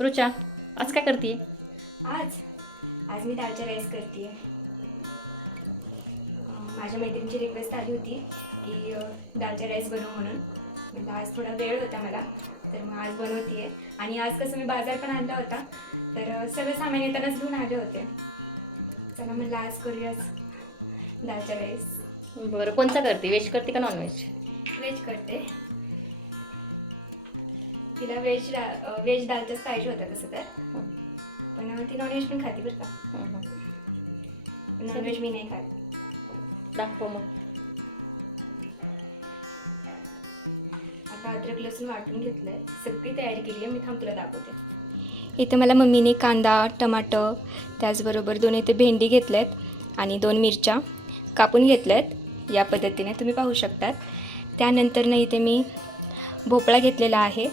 रुचा, आज काय करते? आज आज मी दालचा राईस करते. माझ्या मैत्रिणीची रिक्वेस्ट आली होती की दालचा राईस बनव म्हणून. म्हणजे आज थोडा वेळ होता मला, तर मग आज बनवते. आणि आज कसं मी बाजार पण आणला होता, तर सगळं सामान येतानाच घेऊन आले होते. चला म्हणलं आज करूयाच दालचा राईस. बरं, कोणता करते? व्हेज करते का नॉनव्हेज? व्हेज करते. तिला व्हेज दालचाच पाहिजे होता तसं तर, पण ती नॉनव्हेज पण खाते बरं का. नॉनव्हेज मी नाही खात. दाखव मग. आता अद्रक लसूण वाटून घेतलंय, सगळी तयारी केली आहे. मी थांब तुला दाखवते. इथे मला मम्मीने कांदा, टमाटर, त्याचबरोबर 2 इथे भेंडी घेतल्यात आणि 2 मिरच्या कापून घेतल्यात. या पद्धतीने तुम्ही पाहू शकतात. त्यानंतर इथे मी भोपळा घेतलेला आहे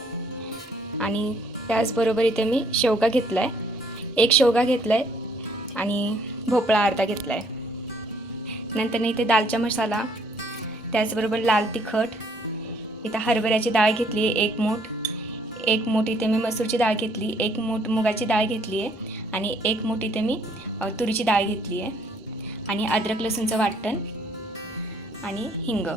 आणि त्याचबरोबर इथे मी शेवगा घेतला आहे. 1 शेवगा घेतला आहे आणि भोपळा अर्धा घेतला आहे. नंतर इथे दालचा मसाला, त्याचबरोबर लाल तिखट. इथं हरभऱ्याची डाळ घेतली आहे 1 मूठ. 1 मूठ इथे मी मसूरची डाळ घेतली, 1 मूठ मुगाची डाळ घेतली आहे आणि 1 मूठ इथे मी तुरीची डाळ घेतली आहे. आणि अद्रक लसूणचं वाटण आणि हिंग.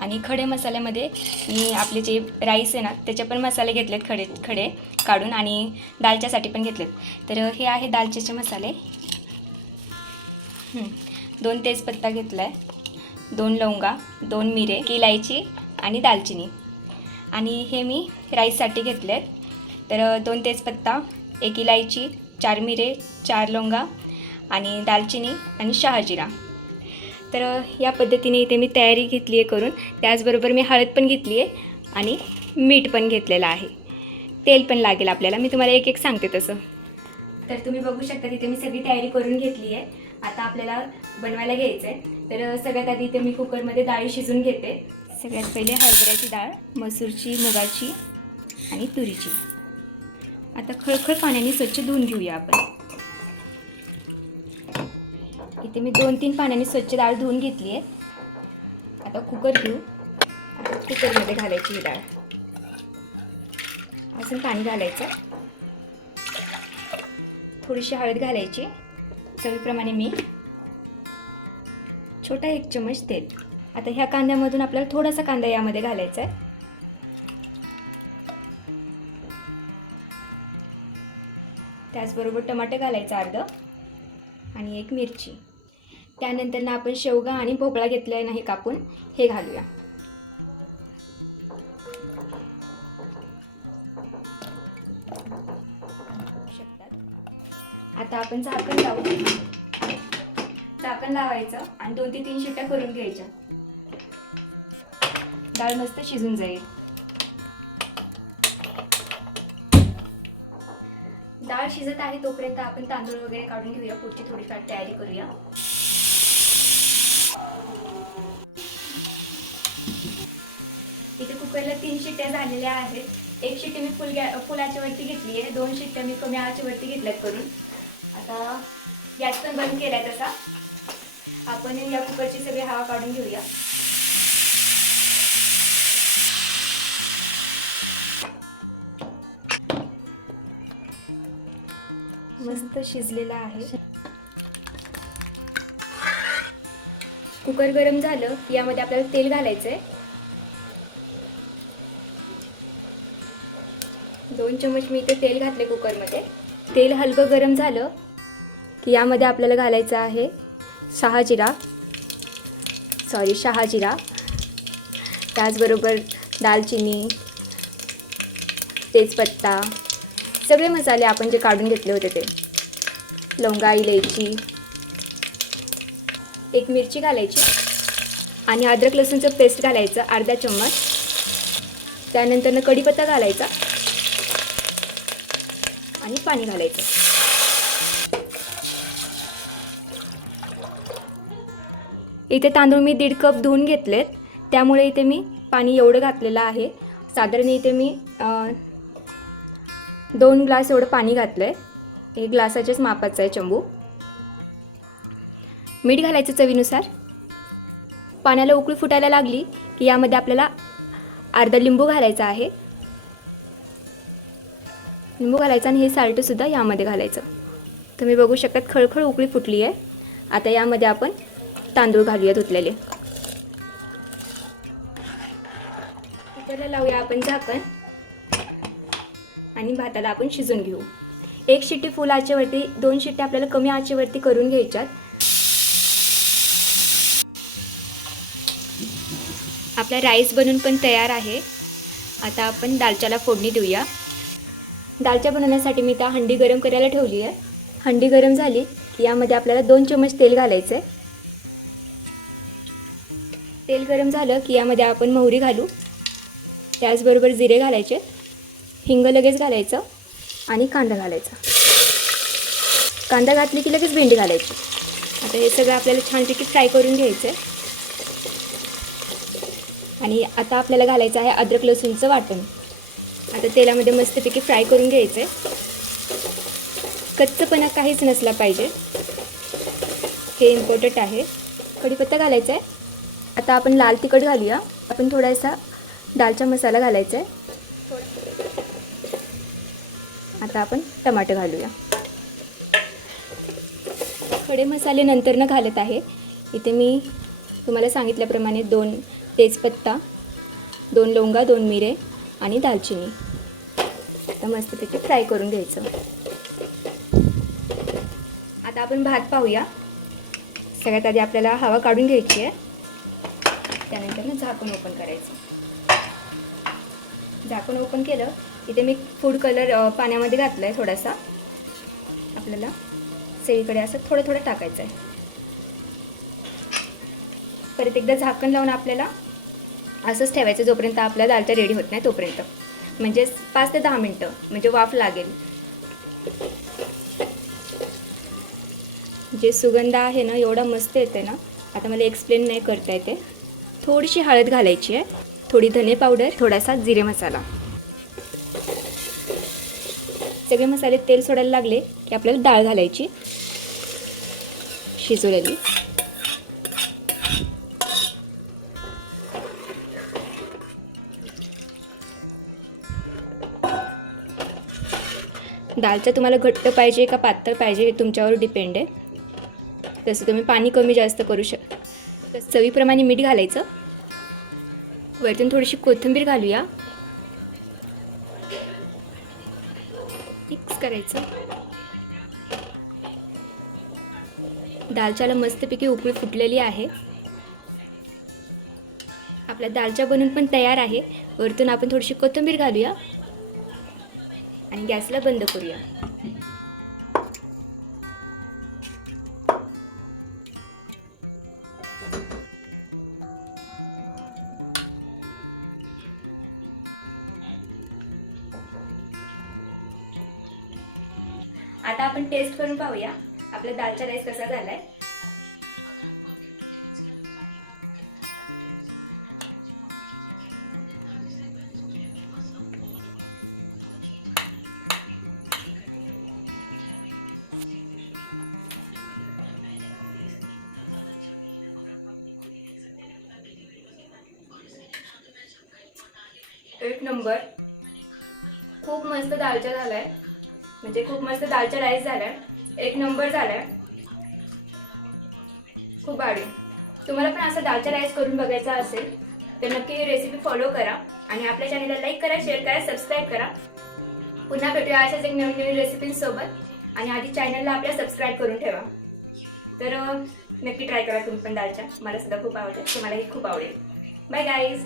आणि खडे मसाल्यामध्ये मी आपले जे राईस आहे ना त्याचे पण मसाले घेतलेत, खडे काढून, आणि दालच्यासाठी पण घेतलेत. तर हे आहे दालच्याचे मसाले. 2 तेजपत्ता घेतला आहे, 2 लवंगा, 2 मिरे, इलायची आणि दालचिनी. आणि हे मी राईससाठी घेतलेत. तर 2 तेजपत्ता, 1 इलायची, 4 मिरे, 4 लवंगा आणि दालचिनी आणि शहाजिरा. तर या पद्धतीने इथे मी तयारी घेतली आहे करून. त्याचबरोबर मी हळद पण घेतली आहे आणि मीठ पण घेतलेलं आहे. तेल पण लागेल आपल्याला, मी तुम्हाला एक सांगते तसं. तर तुम्ही बघू शकता तिथे मी सगळी तयारी करून घेतली आहे. आता आपल्याला बनवायला घ्यायचं आहे. तर सगळ्यात आधी इथे मी कुकरमध्ये डाळ शिजून घेते. सगळ्यात पहिले हरभऱ्याची डाळ, मसूरची, मुगाची आणि तुरीची. आता खळखळ पाण्याने स्वच्छ धुवून घेऊया आपण. इथे मी 2-3 पाण्याने स्वच्छ डाळ धुवून घेतली आहे. आता कुकर घेऊ. आता कुकरमध्ये घालायची ही डाळ. अजून पाणी घालायचं, थोडीशी हळद घालायची, चवीप्रमाणे मीठ, छोटा 1 चमच तेल. आता ह्या कांद्यामधून आपल्याला थोडासा कांदा यामध्ये घालायचा आहे. त्याचबरोबर टमाटे घालायचं अर्धं आणि 1 मिरची. त्यानंतर आपण शेवगा आणि भोपळा घेतला आहे ना, हे कापून हे घालूया. आता आपण झाकण लावू. झाकण लावायचं आणि 2 ते 3 शिट्ट्या करून घ्यायच्या. डाळ मस्त शिजून जाईल. डाळ शिजत आहे तोपर्यंत आपण तांदूळ वगैरे काढून घेऊया. पुढची थोडीफार तयारी करूया. इथे कुकरला 3 शिट्ट्या झालेल्या आहेत. 1 शिट्टी मी फुल आचेवरती घेतली आहे, 2 शिट्ट्या मी कमी आचेवरती घेतल्यात करून. आता गॅस पण बंद केलाय. तसा आपण या कुकरची सगळी हवा काढून घेऊया. मस्त शिजलेला आहे. कुकर गरम झालं की यामध्ये आपल्याला तेल घालायचं आहे. 2 चमच मी इथे तेल घातले कुकरमध्ये. तेल हलकं गरम झालं की यामध्ये आपल्याला घालायचं आहे शहाजिरा. त्याचबरोबर दालचिनी, तेजपत्ता, सगळे मसाले आपण जे काढून घेतले होते ते, लवंगा, इलायची, 1 मिरची घालायची आणि अद्रक लसूणचं पेस्ट घालायचं अर्धा चम्मच. त्यानंतर कढीपत्ता घालायचा आणि पाणी घालायचं. इथे तांदूळ मी 1.5 कप धुवून घेतलेत, त्यामुळे इथे मी पाणी एवढं घातलेलं आहे. साधारण इथे मी 2 ग्लास एवढं पाणी घातलं आहे. 1 ग्लासाच्याच मापाचा आहे चंबू. मीठ घालायचं चवीनुसार. पाण्याला उकळी फुटायला लागली की यामध्ये आपल्याला अर्धा लिंबू घालायचा आहे. लिंबू घालायचं आणि हे साल्टसुद्धा यामध्ये घालायचं. तुम्ही बघू शकतात खळखळ उकळी फुटली आहे. आता यामध्ये आपण तांदूळ घालूया धुतलेले. कुकरला लावूया आपण झाकण आणि भाताला आपण शिजून घेऊ. 1 शिट्टी फुल आचेवरती, 2 शिट्टी आपल्याला कमी आचेवरती करून घ्यायच्यात. आपला राईस बनून पण तयार आहे. आता आपण दालच्याला फोडणी देऊया. दालच्या बनवण्यासाठी मी त्या हंडी गरम करायला ठेवली आहे. हंडी गरम झाली की यामध्ये आपल्याला 2 चमच तेल घालायचं आहे. तेल गरम झालं की यामध्ये आपण मोहरी घालू. त्याचबरोबर जिरे घालायचे, हिंग लगेच घालायचं आणि कांदा घालायचा. कांदा घातली की लगेच भेंडी घालायची. आता हे सगळं आपल्याला छानपैकी फ्राय करून घ्यायचं आहे. आणि आता आपल्याला घालायचं आहे अद्रक लसूणचं वाटण. आता तेलामध्ये मस्तपैकी फ्राय करून घ्यायचं आहे. कच्चपणा काहीच नसला पाहिजे, हे इम्पॉर्टंट आहे. कढीपत्ता घालायचा आहे. आता आपण लाल तिखट घालूया. आपण थोडासा दालचा मसाला घालायचा आहे. आता आपण टमाटर घालूया. खडे मसाले नंतर न घालत आहे. इथे मी तुम्हाला सांगितल्याप्रमाणे 2 तेजपत्ता, 2 लवंगा, 2 मिरे आणि दालचिनी. आता मस्तपैकी फ्राय करून घ्यायचं. आता आपण भात पाहूया. सगळ्यात आधी आपल्याला हवा काढून घ्यायची आहे. त्यानंतर ना झाकण ओपन करायचं. झाकण ओपन केलं. इथे मी फूड कलर पाण्यामध्ये घातला आहे थोडासा. आपल्याला सगळीकडे असं थोडं थोडं टाकायचं आहे. परत एकदा झाकण लावून आपल्याला असंच ठेवायचं जोपर्यंत आपल्या दालच्या रेडी होत नाही तोपर्यंत. म्हणजे 5 ते 10 मिनटं म्हणजे वाफ लागेल. जे सुगंध आहे ना एवढा मस्त येते ना, आता मला एक्सप्लेन नाही करता येते. थोडीशी हळद घालायची आहे, थोडी धने पावडर, थोडासा जिरे मसाला. सगळे मसाले तेल सोडायला लागले की आपल्याला डाळ घालायची शिजवलेली. दालच्या तुम्हाला घट्ट पाहिजे का पातळ पाहिजे हे तुमच्यावर डिपेंड आहे. तसं तुम्ही पाणी कमी जास्त करू शकता. तसं चवीप्रमाणे मीठ घालायचं. वरतून थोडीशी कोथिंबीर घालूया. मिक्स करायचं. दालच्याला मस्तपैकी उकळी फुटलेली आहे. आपल्या दालच्या बनून पण तयार आहे. वरतून आपण थोडीशी कोथिंबीर घालूया आणि गॅसला बंद करूया. आता आपण टेस्ट करून पाहूया आपला दालचा राईस कसा झालाय. एक नंबर. खूप मस्त दालचा झालाय. म्हणजे खूप मस्त दालचा राईस झालाय. एक नंबर झालाय. खूप आवडेल. तुम्हाला पण असं दालचा राईस करून बघायचा असेल तर नक्की ही रेसिपी फॉलो करा आणि आपल्या चॅनलला लाईक करा, शेअर करा, सबस्क्राईब करा. पुन्हा भेटूया अशाच एक नवीन नवीन रेसिपींसोबत. आणि आधी चॅनलला आपल्या सबस्क्राईब करून ठेवा. तर नक्की ट्राय करा तुम्ही पण दालचा. मला सुद्धा खूप आवडेल, तुम्हालाही खूप आवडेल. Bye guys.